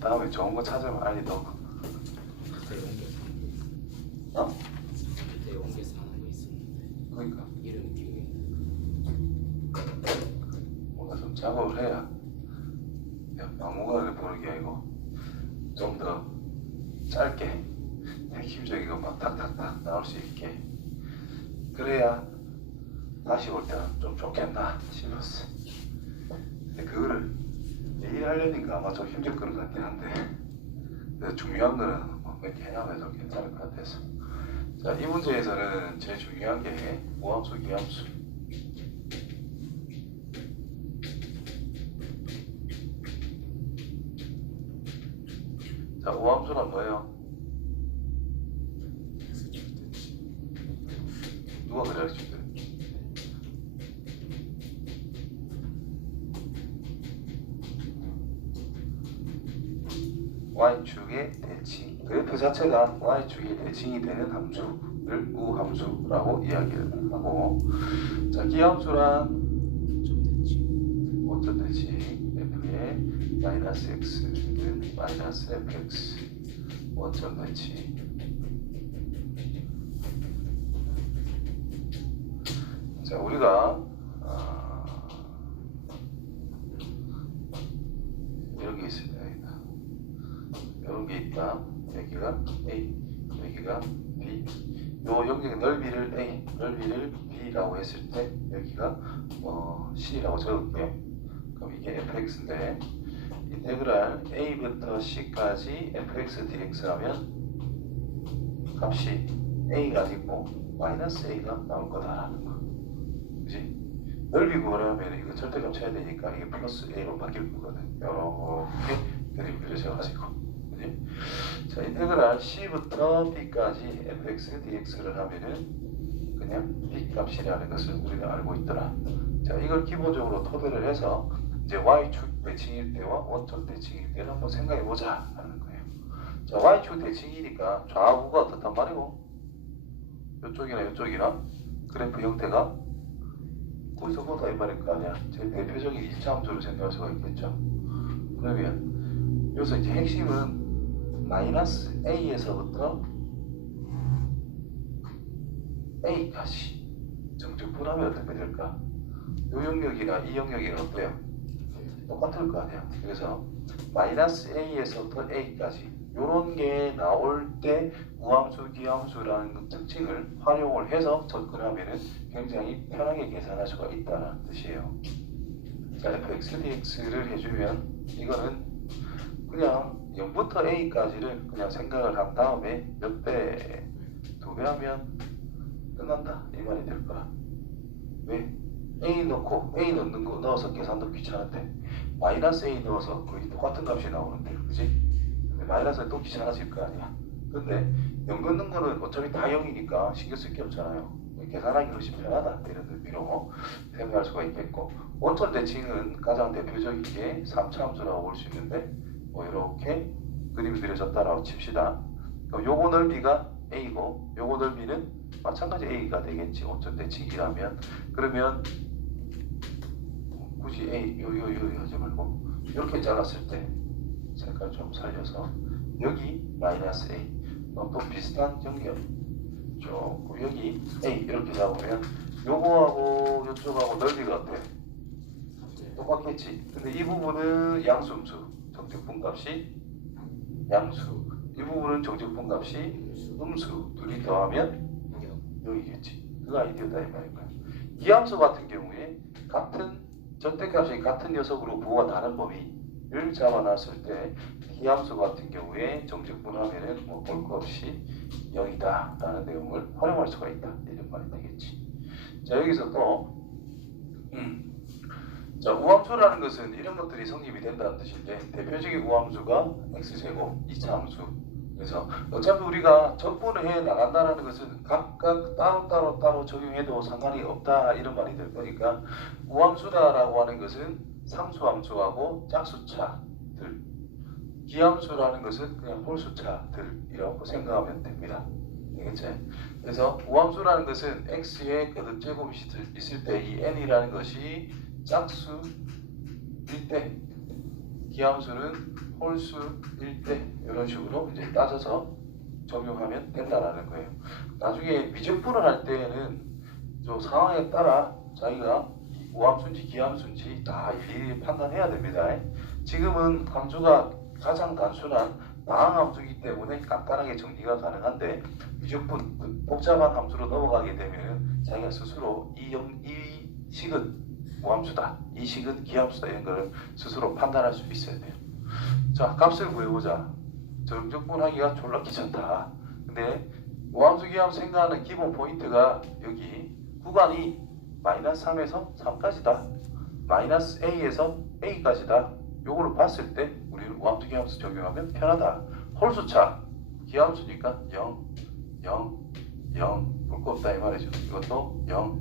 다음에 좋은 거 찾으면 알리도. 그때 옮겨서 하는 거 있었는데. 어? 그때 옮겨서 하는 거 있었는데. 그러니까 이름이 기억이 안 뭔가 좀 작업을 해야 막무가내로 보는 게 아니고 좀 더 짧게 핵심적인 것만 탁탁탁 나올 수 있게 그래야 다시 볼 때는 좀 좋겠나 싶었어. 근데 그거를 매일 하려니까 아마 좀 힘들 것 같긴 한데 근데 중요한 거는 뭐 몇 개 해나가면 좀 괜찮을 것 같아서. 자, 이 문제에서는 제일 중요한 게 무함수, 기함수. 자, 우함수란 뭐예요? 누가 그래 지금? y축의 대칭. 그래프 자체가 y축의 대칭이 되는 함수를 우함수라고 이야기를 하고, 자, 기함수란 좀 됐지. 원점 대칭 f의 마이너스 x는 마이너스 fx 원점 대칭. 자, 우리가 이런 게 있습니다. 이런 게 있다. 여기가 A, 여기가 B. 요 영역의 넓이를 A, 넓이를 B라고 했을 때 여기가 C라고 적을게요. 그럼 이게 fx인데 인테그랄 A부터 C까지 fx dx 하면 값이 A가 아니고 마이너스 A가 나올 거다라는 거. 그지? 넓이 구하려면 이거 절대값 쳐야 되니까 이게 플러스 A로 바뀔 거거든. 이렇게 그림 그려져가지고. 그지? 자, 인테그랄 C부터 B까지 fx dx를 하면은 그냥 B 값이라는 것을 우리가 알고 있더라. 자, 이걸 기본적으로 토대를 해서 이제 y축 대칭일 때와 원점 대칭일 때를 한번 생각해 보자 하는 거예요. 자, y축 대칭이니까 좌우가 어떻단 말이고, 이쪽이나 이쪽이나 그래프 형태가 거기서 보다 이 말일 거 아니야. 제일 대표적인 일차함수를 생각할 수가 있겠죠. 그러면 여기서 이제 핵심은 마이너스 a에서부터 a까지 정적분하면 어떻게 될까? 이 영역이나 이 영역이나 어때요? 똑같을 거 아니야. 그래서 마이너스 a에서부터 a까지 이런 게 나올 때 우함수, 기함수라는 특징을 활용을 해서 접근하면은 굉장히 편하게 계산할 수가 있다는 뜻이에요. 자, fx dx를 해주면 이거는 그냥 0부터 a까지를 그냥 생각을 한 다음에 몇 배, 2배 하면 끝난다 이 말이 될 거야. 왜? a 넣고 a 넣는 거 넣어서 계산도 귀찮은데 마이너스 a 넣어서 거의 똑같은 값이 나오는데, 그지? 근데 마이너스는 또 귀찮아질 거 아니야. 근데 0 넣는 거는 어차피 다 0이니까 신경 쓸 게 없잖아요. 계산하기 훨씬 편하다 이런 의미로 생각할 수가 있겠고, 원점 대칭은 가장 대표적인 게 3차 함수라고 볼 수 있는데 뭐 이렇게 그림이 그려졌다라고 칩시다. 그럼 요거 넓이가 a고 요거 넓이는 마찬가지 a가 되겠지. 원점 대칭이라면. 그러면 굳이 A 요 하지 말고 이렇게 잘랐을 때 색깔 좀 살려서 여기 마이너스 A 또 비슷한 연결 쭉 여기 A 이렇게 잡으면 요거하고 요쪽하고 넓이가 어때? 똑같겠지. 근데 이 부분은 양수음수 정적분 값이 양수, 이 부분은 정적분 값이 음수, 둘이 더하면 여기겠지. 그거 아이디어다 이 말인 거야. 기함수 같은 경우에 같은 절대값이 같은 녀석으로 부호가 다른 범위를 잡아놨을 때 기함수 같은 경우에 정적분하면은 뭐 볼 거 없이 0이다 라는 내용을 활용할 수가 있다 이런 말이 되겠지. 자, 여기서 또 자, 우함수라는 것은 이런 것들이 성립이 된다는 뜻인데 대표적인 우함수가 x제곱 2차 함수. 그래서 어차피 우리가 적분을 해 나간다는 것은 각각 따로 적용해도 상관이 없다 이런 말이 될 거니까 우함수다라고 하는 것은 상수함수하고 짝수차들, 기함수라는 것은 그냥 홀수차들이라고 생각하면 됩니다. 알겠지? 그래서 우함수라는 것은 x의 거듭제곱이 있을 때 이 n이라는 것이 짝수일 때, 기함수는 홀수일 때 이런 식으로 이제 따져서 적용하면 된다라는 거예요. 나중에 미적분을 할 때에는 저 상황에 따라 자기가 우함수인지 기함수인지 다 일일이 판단해야 됩니다. 지금은 함수가 가장 단순한 다항함수이기 때문에 간단하게 정리가 가능한데 미적분 복잡한 함수로 넘어가게 되면 자기가 스스로 이 식은 우함수다, 이 식은 기함수다 이런 걸 스스로 판단할 수 있어야 돼요. 자, 값을 구해보자. 정적분하기가 졸라 귀찮다. 근데 우함수 기함수 생각하는 기본 포인트가 여기 구간이 마이너스 3에서 3까지다. 마이너스 A에서 A까지다. 요거를 봤을 때 우리는 우함수 기함수 적용하면 편하다. 홀수차 기함수니까 0, 0, 0 볼 거 없다 이 말이죠. 이것도 0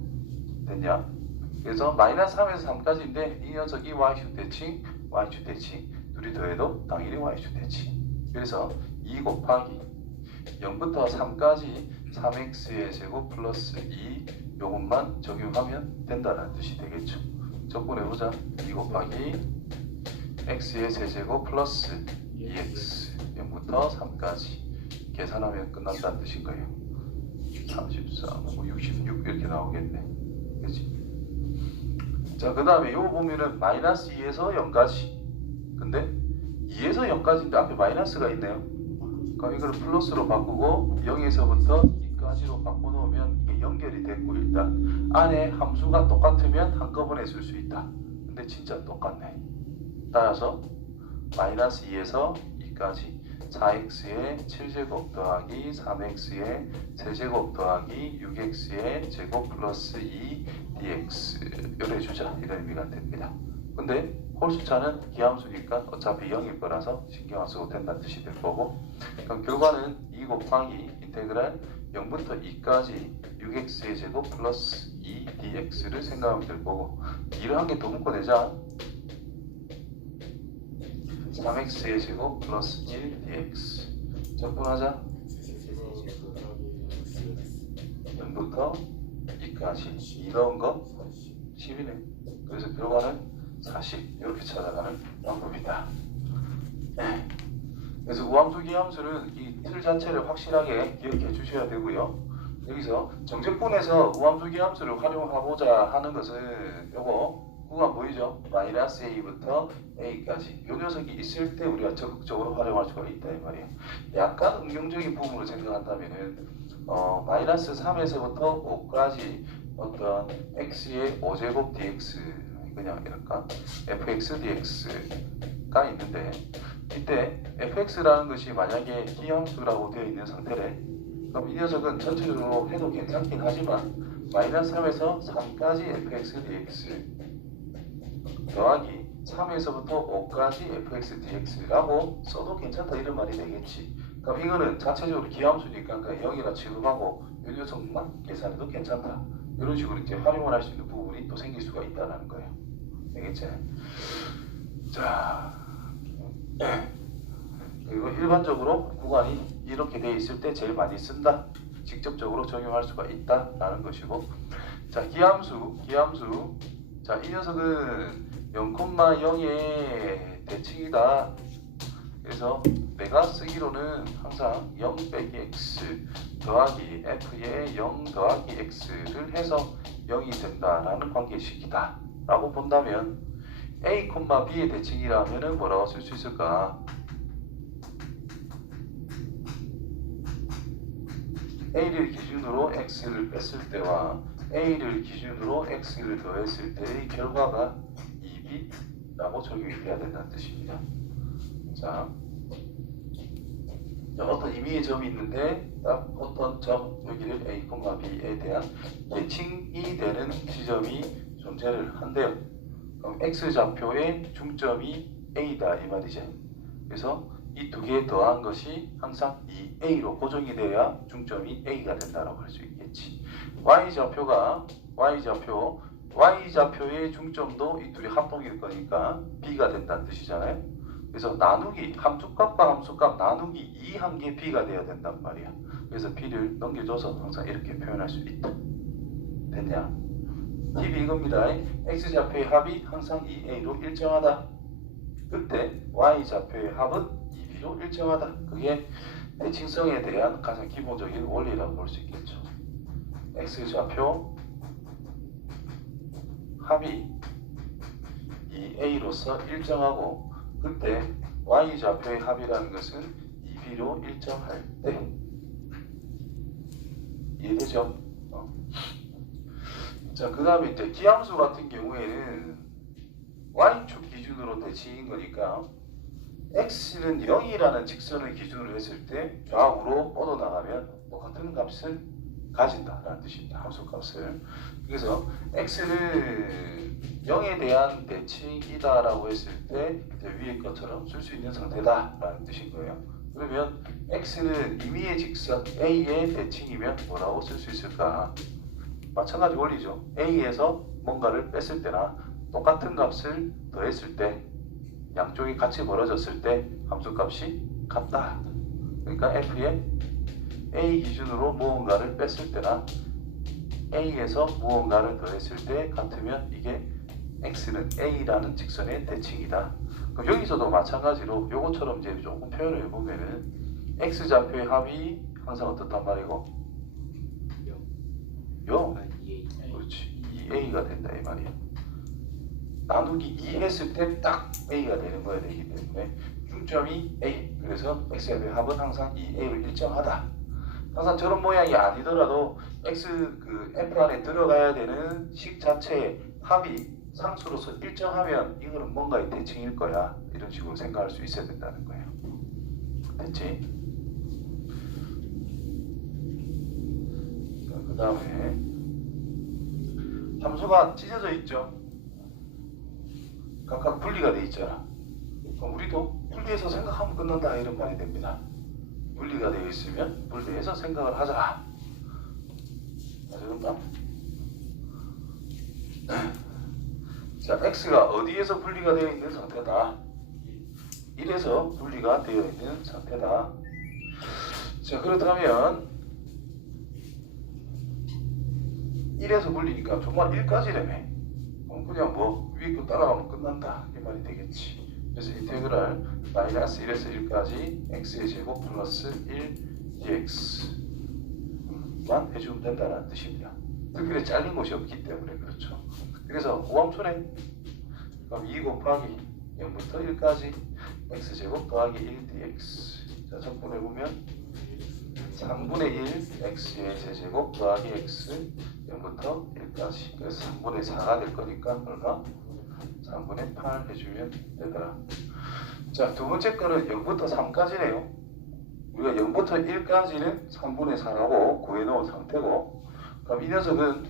됐냐? 그래서 마이너스 3에서 3까지인데 이 녀석이 y축 대칭, y축 대칭 둘이 더해도 당연히 y축 대칭. 그래서 2 곱하기 0부터 3까지 3x의 제곱 플러스 2 요것만 적용하면 된다는 뜻이 되겠죠. 적분해보자. 2 곱하기 x의 세제곱 플러스 2x 0부터 3까지 계산하면 끝난다는 뜻인 거예요. 34, 66 이렇게 나오겠네. 그치? 자, 그 다음에 요거 보면은 마이너스 2에서 0까지. 근데 2에서 0까지인데 앞에 마이너스가 있네요. 그럼 이걸 플러스로 바꾸고 0에서부터 2까지로 바꿔놓으면 이게 연결이 됐고 일단 안에 함수가 똑같으면 한꺼번에 쓸 수 있다. 근데 진짜 똑같네. 따라서 마이너스 2에서 2까지 4x의 7제곱 더하기 3x의 세제곱 더하기 6x의 제곱 플러스 2 dx 요래 주자 이런 의미가 됩니다. 근데 홀수차는 기함수니까 어차피 0일 거라서 신경 안 써도 된다는 뜻이 될 거고, 그럼 결과는 2 곱하기 인테그랄 0부터 2까지 6x의 제곱 플러스 2 dx를 생각하면 될 거고, 2를 한 개 더 묶어내자. 3x의 제곱 플러스 1 dx 적분하자. 0부터 2까지 2 넣은 거 10이네. 그래서 결과는 40 이렇게 찾아가는 방법이다. 그래서 우함수 기함수는 이 틀 자체를 확실하게 기억해 주셔야 되고요. 여기서 정적분에서 우함수 기함수를 활용하고자 하는 것은 요거 구간 보이죠? 마이너스 A부터 A까지 요 녀석이 있을 때 우리가 적극적으로 활용할 수가 있다 이 말이에요. 약간 응용적인 부분으로 생각한다면은 마이너스 3에서부터 5까지 어떤 x의 5제곱 dx 그냥 이럴까? fx dx가 있는데 이때 fx라는 것이 만약에 기함수라고 되어 있는 상태래. 그럼 이 녀석은 전체적으로 해도 괜찮긴 하지만 마이너스 3에서 3까지 fx dx 더하기 3에서부터 5까지 fx dx라고 써도 괜찮다 이런 말이 되겠지. 그럼 이거는 자체적으로 기함수니까 그냥 0이라 취급하고 이 녀석만 계산해도 괜찮다. 이런 식으로 이제 활용을 할 수 있는 부분이 또 생길 수가 있다는 거예요. 되겠지? 자, 그리고 일반적으로 구간이 이렇게 되어 있을 때 제일 많이 쓴다. 직접적으로 적용할 수가 있다라는 것이고, 자, 기함수. 자, 이 녀석은 0,0의 대칭이다. 그래서 내가 쓰기로는 항상 0 빼기 x 더하기 f의 0 더하기 x를 해서 0이 된다라는 관계식이다 라고 본다면 a, b의 대칭이라면 뭐라고 쓸 수 있을까? a를 기준으로 x를 뺐을 때와 a를 기준으로 x를 더했을 때의 결과가 2b라고 적용이 돼야 된다는 뜻입니다. 자, 어떤 의미의 점이 있는데 딱 어떤 점 여기를 a, b에 대한 대칭이 되는 지점이 존재를 한대요. 그럼 x좌표의 중점이 a다 이 말이죠. 그래서 이 두 개 더한 것이 항상 이 a로 고정이 돼야 중점이 a가 된다라고 할 수 있겠지. y좌표의 중점도 이 둘이 합동일 거니까 b가 된다는 뜻이잖아요. 그래서 나누기, 함수값과 함수값 나누기 2 한 개 b가 돼야 된단 말이야. 그래서 b를 넘겨줘서 항상 이렇게 표현할 수 있다. 됐냐? 팁이 이겁니다. x좌표의 합이 항상 2a로 일정하다. 끝. 그때 y좌표의 합은 2b로 일정하다. 그게 대칭성에 대한 가장 기본적인 원리라고 볼 수 있겠죠. x좌표 합이 2a로서 일정하고 그때 y좌표의 합이라는 것은 2b로 일정할 때 이해되죠? 자, 그 다음에 이제 기함수 같은 경우에는 y축 기준으로 대칭인 거니까 x는 0이라는 직선을 기준으로 했을 때 좌우로 뻗어나가면 똑같은 값을 가진다라는 뜻입니다. 함수값을. 그래서 x는 0에 대한 대칭이다라고 했을 때 이제 위의 것처럼 쓸 수 있는 상태다라는 뜻인 거예요. 그러면 x는 임의의 직선 a의 대칭이면 뭐라고 쓸 수 있을까? 마찬가지 원리죠. a에서 뭔가를 뺐을 때나 똑같은 값을 더했을 때 양쪽이 같이 벌어졌을 때 함수값이 같다. 그러니까 f에 a 기준으로 무언가를 뺐을 때나 a에서 무언가를 더했을 때 같으면 이게 x는 a라는 직선의 대칭이다. 그럼 여기서도 마찬가지로 요것처럼 이제 조금 표현을 해보면은 x좌표의 합이 항상 어떻단 말이고 0. 그렇지. 2a가 된다 이 말이야. 나누기 2 했을 때 딱 a가 되는 거야 되기 때문에 중점이 a. 그래서 x좌표의 합은 항상 2a로 일정하다. 항상 저런 모양이 아니더라도 x 그 f 안에 들어가야 되는 식 자체의 합이 상수로서 일정하면 이거는 뭔가의 대칭일 거야. 이런 식으로 생각할 수 있어야 된다는 거예요. 됐지? 그 다음에 함수가 찢어져 있죠. 각각 분리가 돼 있잖아. 그럼 우리도 분리해서 생각하면 끝난다 이런 말이 됩니다. 분리가 되어 있으면 분리해서 생각을 하자. 아시겠나? 자, x가 어디에서 분리가 되어 있는 상태다? 1에서 분리가 되어 있는 상태다. 자, 그렇다면 1에서 분리니까 정말 1까지라며. 그냥 뭐 위에 거 따라가면 끝난다 이 말이 되겠지. 그래서 인테그랄 마이너스 1에서 1까지 x의 제곱 플러스 1 dx만 해주면 된다는 뜻입니다. 특별히 잘린 곳이 없기 때문에 그렇죠. 그래서 우함수네. 그럼 2 곱하기 0부터 1까지 x제곱 더하기 1 dx. 자, 적분해보면 3분의 1 x의 제제곱 더하기 x 0부터 1까지. 그래서 3분의 4가 될 거니까 얼마? 3분의 8 해주면 되더라. 자, 두 번째 거는 0부터 3까지네요. 우리가 0부터 1까지는 3분의 4라고 구해놓은 상태고, 그럼 이 녀석은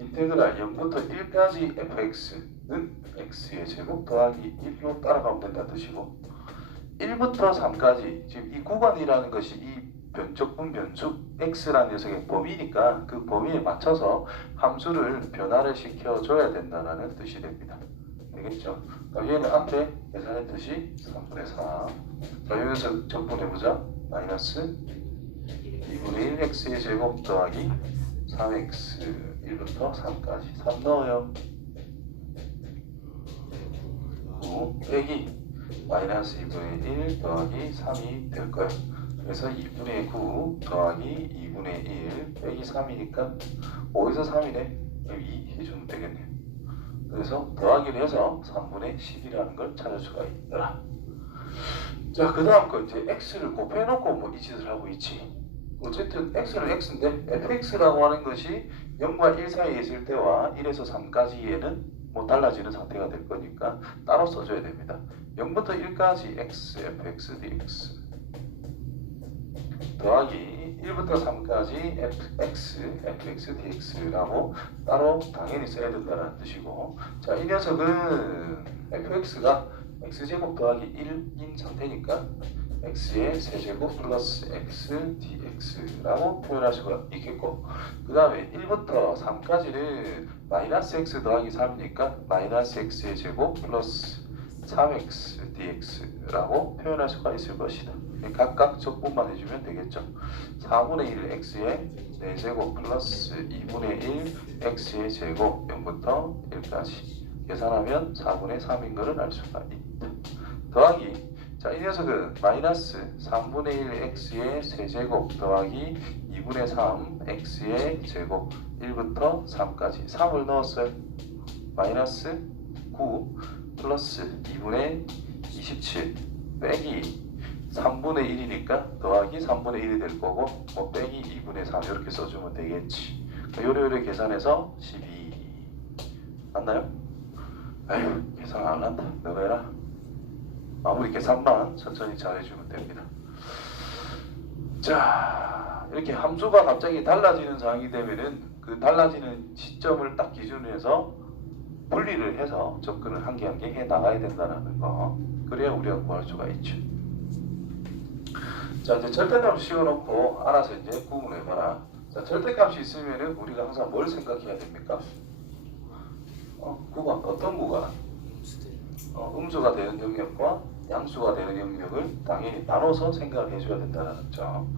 인테그랄 0부터 1까지 fx는 x의 제곱 더하기 1로 따라가면 된다는 뜻이고, 1부터 3까지 지금 이 구간이라는 것이 이 변적분 변수 x라는 녀석의 범위니까 그 범위에 맞춰서 함수를 변화를 시켜줘야 된다는 뜻이 됩니다. 되겠죠? 그럼 얘는 앞에 계산했듯이 3분의 4. 자, 여기서 적분해보자. 마이너스 2분의 1 x의 제곱 더하기 3x 1부터 3까지 3 넣어요. 9 빼기 마이너스 2분의 1 더하기 3이 될 거예요. 그래서 2분의 9 더하기 2분의 1 빼기 3이니까 5에서 3이네. 2 해주면 되겠네요. 그래서 더하기를 해서 3분의 10이라는 걸 찾을 수가 있더라. 자, 그 다음 거 이제 x를 곱해놓고 뭐 이 짓을 하고 있지. 어쨌든 x는 x인데 fx라고 하는 것이 0과 1 사이에 있을 때와 1에서 3까지에는 뭐 달라지는 상태가 될 거니까 따로 써줘야 됩니다. 0부터 1까지 x fx dx 더하기 1부터 3까지 fx dx라고 따로 당연히 써야 된다는 뜻이고, 자, 이 녀석은 fx가 x제곱 더하기 1인 상태니까 x의 세제곱 플러스 x dx라고 표현할 수가 있겠고, 그 다음에 1부터 3까지는 마이너스 x 더하기 3이니까 마이너스 x의 제곱 플러스 3x dx라고 표현할 수가 있을 것이다. 각각 적분만 해주면 되겠죠. 4분의 1 x의 4제곱 플러스 2분의 1 x의 제곱 0부터 1까지 계산하면 4분의 3인 것을 알 수가 있다. 더하기, 자, 이 녀석은 마이너스 3분의 1 x의 세제곱 더하기 2분의 3 x의 제곱 1부터 3까지 3을 넣었어요. 마이너스 9 플러스 2분의 27 빼기 3분의 1이니까 더하기 3분의 1이 될 거고 뭐 빼기 2분의 3 이렇게 써주면 되겠지. 요래 계산해서 12 맞나요? 아휴 계산 안 한다. 너가 해라. 마무리 계산만 천천히 잘 해주면 됩니다. 자, 이렇게 함수가 갑자기 달라지는 상황이 되면은 그 달라지는 시점을 딱 기준으로 해서 분리를 해서 접근을 한 개 한 개 해 나가야 된다는 거. 그래야 우리가 구할 수가 있죠. 자, 이제 절대값 씌워놓고 알아서 이제 구분해봐라. 자, 절대값이 있으면은 우리가 항상 뭘 생각해야 됩니까? 구간, 어떤 구간? 음수가 되는 영역과 양수가 되는 영역을 당연히 나눠서 생각을 해줘야 된다는 점.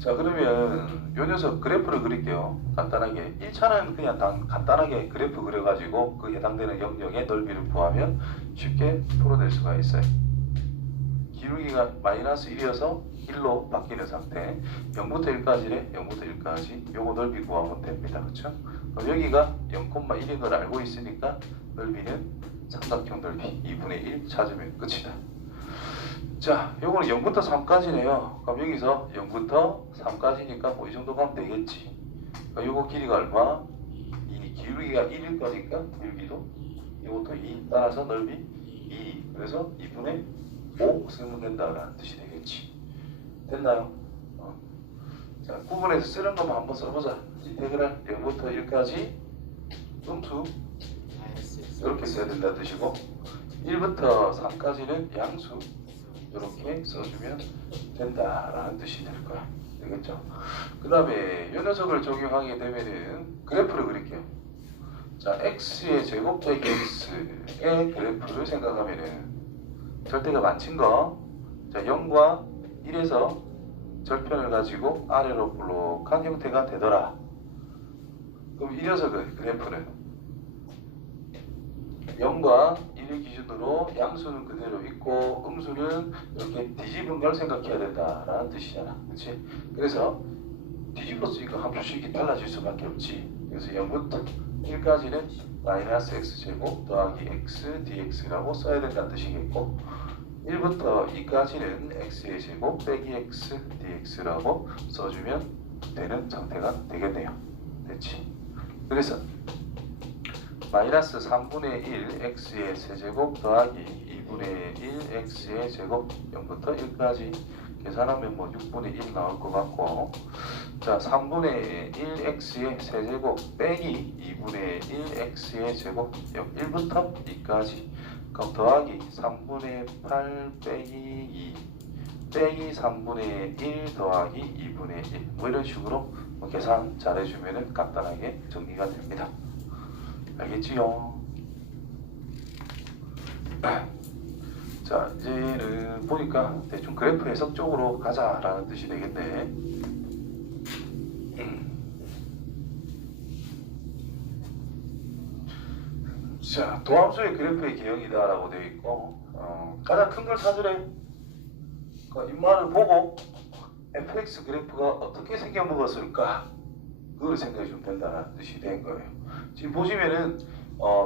자, 그러면 요 녀석 그래프를 그릴게요. 간단하게 1차는 그냥 간단하게 그래프 그려가지고 그 해당되는 영역의 넓이를 구하면 쉽게 풀어낼 수가 있어요. 기울기가 마이너스 1이어서 1로 바뀌는 상태. 0부터 1까지래. 0부터 1까지 요거 넓이 구하면 됩니다. 그렇죠? 그럼 여기가 0,1인 걸 알고 있으니까 넓이는 삼각형 넓이 2분의 1 찾으면 끝이다. 자, 요거는 0부터 3까지네요. 그럼 여기서 0부터 3까지니까 뭐 이 정도 가면 되겠지. 그러니까 요거 길이가 얼마? 이 기울기가 1일 거니까 기울기도 이것도 2 따라서 넓이 2. 그래서 2분의 5 쓰면 된다라는 뜻이 되겠지. 됐나요? 자, 구분해서 쓰는 것만 한번 써보자. 인테그랄 0부터 1까지 음수 이렇게 써야 된다는 뜻이고 1부터 3까지는 양수 이렇게 써주면 된다라는 뜻이 될 거야. 되겠죠? 그 다음에 이 녀석을 적용하게 되면은 그래프를 그릴게요. 자, x의 제곱 빼기 x의 그래프를 생각하면은 절대가 만친 거. 자, 0과 1에서 절편을 가지고 아래로 볼록한 형태가 되더라. 그럼 이 녀석은 그래프는 0과 1을 기준으로 양수는 그대로 있고 음수는 이렇게 뒤집은 걸 생각해야 된다라는 뜻이잖아. 그렇지? 그래서 뒤집었으니까 함수식이 달라질 수밖에 없지. 그래서 0부터 1까지는 마이너스 x제곱 더하기 x dx라고 써야 된다는 뜻이겠고 1부터 2까지는 x의 제곱 빼기 x dx라고 써주면 되는 상태가 되겠네요. 됐지? 그래서 마이너스 3분의 1 x의 세제곱 더하기 2분의 1 x의 제곱 0부터 1까지 계산하면 뭐 6분의 1 나올 것 같고 자 3분의 1 x의 세제곱 빼기 2분의 1 x의 제곱 1부터 2까지 그럼 더하기 3분의 8 빼기 2 빼기 3분의 1 더하기 2분의 1 뭐 이런 식으로 뭐 계산 잘해주면 간단하게 정리가 됩니다. 알겠지요? 자, 이제는 보니까 대충 그래프 해석 쪽으로 가자라는 뜻이 되겠네. 자, 도함수의 그래프의 개형이다라고 되어 있고 가장 큰 걸 찾으래. 인마를 보고 fx 그래프가 어떻게 생겨먹었을까 그걸 생각해 주면 된다는 뜻이 된 거예요. 지금 보시면은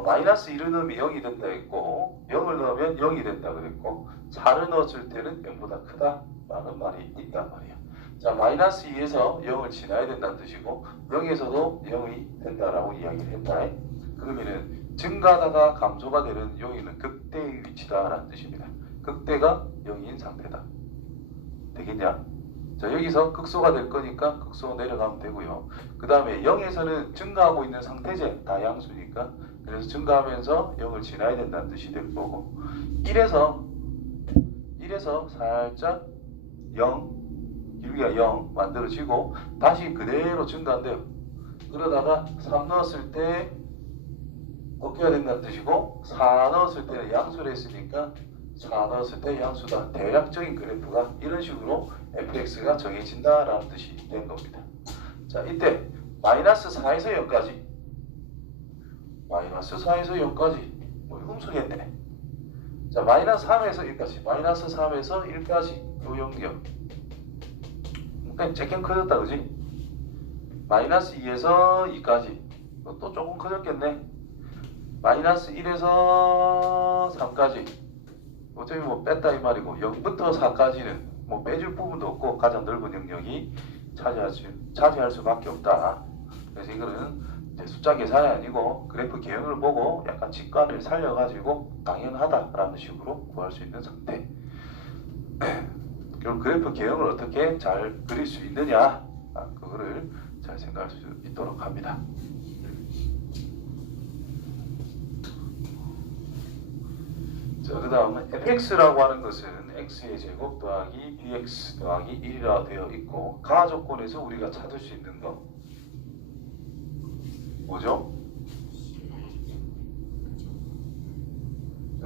마이너스 1을 넣으면 0이 된다 했고 0을 넣으면 0이 된다 그랬고 4를 넣었을 때는 0보다 크다라는 말이 있단 말이야. 자, 마이너스 2에서 0을 지나야 된다는 뜻이고 0에서도 0이 된다라고 이야기를 했다. 그러면은 증가하다가 감소가 되는 여기는 극대의 위치다라는 뜻입니다. 극대가 0인 상태다. 되겠냐? 자, 여기서 극소가 될 거니까 극소 내려가면 되고요. 그 다음에 0에서는 증가하고 있는 상태제 다양수니까 그래서 증가하면서 0을 지나야 된다는 뜻이 될 거고 1에서 살짝 0 기울기가 0 만들어지고 다시 그대로 증가한대요. 그러다가 3 넣었을 때 꺾여야 된다는 뜻이고 4 넣었을 때는 양수를 했으니까 4 넣었을 때 양수다. 대략적인 그래프가 이런 식으로 fx가 정해진다라는 뜻이 된 겁니다. 자, 이때 마이너스 4에서 0까지 마이너스 4에서 0까지 훔수겠네. 자, 마이너스 3에서 1까지, 마이너스 3에서 1까지 요 영역. 그러니까 쬐끔 커졌다, 그지? 마이너스 2에서 2까지 또 조금 커졌겠네. 마이너스 1에서 3까지 어차피 뭐 뺐다 이 말이고 0부터 4까지는 뭐 빼줄 부분도 없고 가장 넓은 영역이 차지할 수밖에 없다. 그래서 이거는 이제 숫자 계산이 아니고 그래프 개형을 보고 약간 직관을 살려가지고 당연하다라는 식으로 구할 수 있는 상태. 그럼 그래프 개형을 어떻게 잘 그릴 수 있느냐, 그거를 잘 생각할 수 있도록 합니다. 자, 그 다음은 fx라고 하는 것은 x의 제곱 더하기 bx 더하기 1이라 되어 있고 가하 조건에서 우리가 찾을 수 있는 거 뭐죠?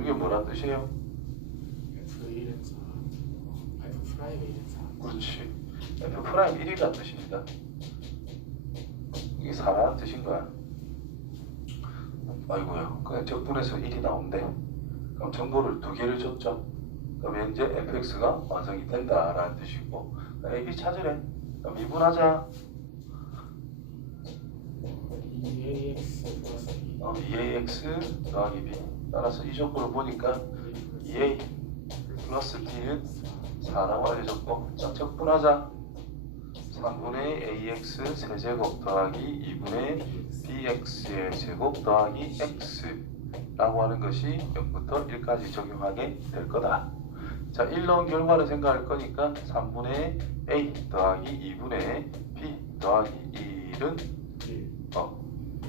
이게 뭐란 뜻이에요? F1은 4, F 프라임이 4. 그렇지. f 프라임 1이란 뜻입니다. 이게 4라는 뜻인 거야. 아이고야. 그냥 적분해서 1이 나온대. 그럼 정보를 두 개를 줬죠. 그럼 이제 fx가 완성이 된다라는 뜻이고 a, b 찾으래. 그럼 미분하자. 2ax 플러스 2. 2ax 더하기 b. 따라서 이 조건을 보니까 2a 플러스 b는 4라고 알려졌고, 자, 적분하자. 3분의 ax 세제곱 더하기 2분의 bx의 제곱 더하기 x라고 하는 것이 0부터 1까지 적용하게 될 거다. 자, 1 넣은 결과를 생각할 거니까 3분의 a 더하기 2분의 b 더하기 1은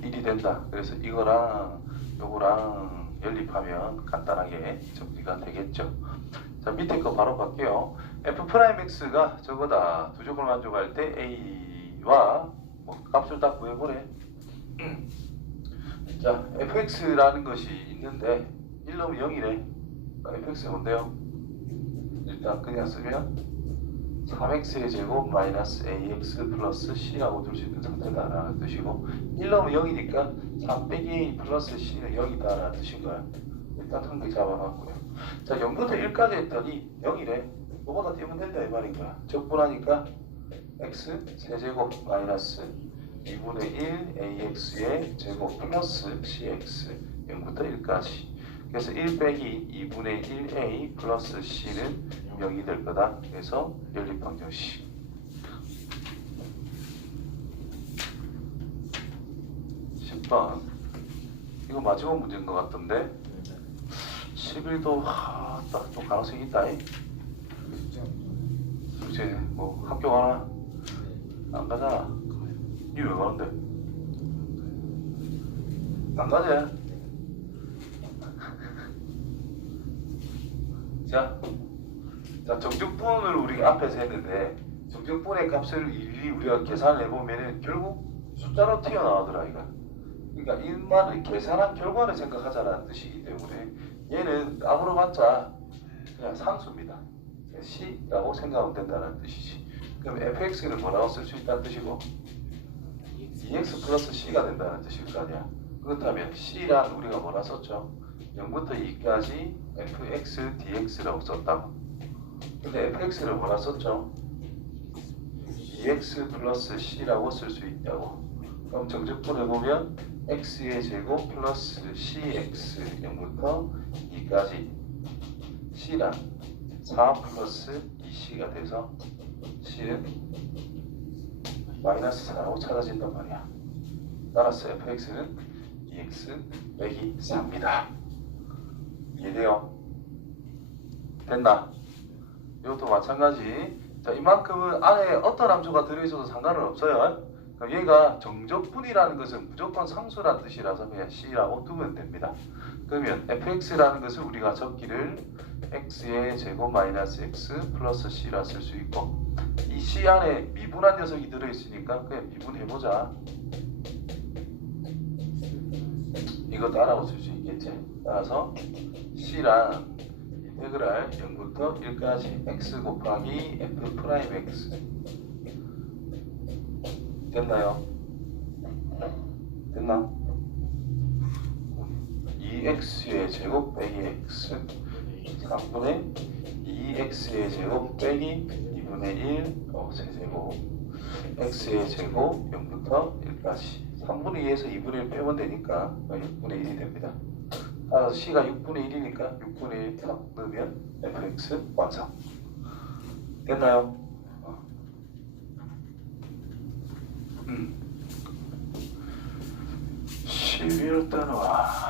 1이 된다. 그래서 이거랑 요거랑 연립하면 간단하게 정리가 되겠죠. 자, 밑에 거 바로 갈게요. f'x가 저거다. 두 조건을 만족할 때 a와 뭐 값을 다 구해보래. 자, fx라는 것이 있는데 1 넣으면 0이래. fx가 뭔데요? 일단 그냥 쓰면 3x의 제곱 마이너스 ax 플러스 c라고 둘 수 있는 상태다라는 뜻이고, 1 넣으면 0이니까 3 빼기 a 플러스 c는 0이다라는 뜻인 거야. 일단 한 개 잡아놨고요. 자, 0부터 1까지 했더니 0이래. 이거보다 띄우면 된다 이 말인 거야. 적분하니까 x 세제곱 마이너스 2분의 1 ax의 제곱 플러스 cx 0부터 1까지. 그래서 1 빼기 2분의 1a 플러스 c는 0이 될 거다. 그래서 연립방정식. (10번) 이거 마지막 문제인 것 같던데 11도 딱 좀 가능성이 있다. 이제 뭐 학교 가나? 안 가잖아. 니 왜 가는데? 안 가지? 자, 정적분을 우리가 앞에서 했는데 정적분의 값을 일일이 우리가 계산을 해보면은 결국 숫자로 튀어나오더라 이거. 그러니까 이 말을 계산한 결과를 생각하자라는 뜻이기 때문에 얘는 아무로 봤자 그냥 상수입니다. C라고 생각하면 된다는 뜻이지. 그럼 fx는 뭐라고 쓸 수 있다는 뜻이고 2x 플러스 c가 된다는 뜻일 거 아니야. 그렇다면 C란 우리가 뭐라 썼죠? 0부터 2까지 fx dx라고 썼다고. 근데 fx를 뭐라 썼죠? 2x 플러스 c라고 쓸 수 있냐고. 그럼 정적분을 보면 x의 제곱 플러스 cx 0부터 2까지 c란 4 플러스 2c가 돼서 c는 마이너스 4라고 찾아진단 말이야. 따라서 fx는 2x 빼기 4입니다. 이해돼요? 됐나? 이것도 마찬가지. 자, 이만큼은 안에 어떤 함수가 들어있어도 상관은 없어요. 그럼 얘가 정적분이라는 것은 무조건 상수란 뜻이라서 그냥 c라고 두면 됩니다. 그러면 fx라는 것을 우리가 적기를 x의 제곱 마이너스 x 플러스 c라 쓸 수 있고, 이 c 안에 미분한 녀석이 들어있으니까 그냥 미분해보자. 이것도 알아볼 수 있겠지. 따라서 c랑 인테그랄 0부터 1까지 x 곱하기 f 프라임 x 됐나요? 됐나? 2x의 제곱 빼기 x 3분의 2x의 제곱 빼기 2분의 1 세제곱 x의 제곱 0부터 1까지 3분의 2에서 2분의 1 빼면 되니까 6분의 1이 됩니다. 따라서 c가 6분의 1이니까 6분의 1 딱 넣으면 fx 완성. 됐나요? 11월 따라와.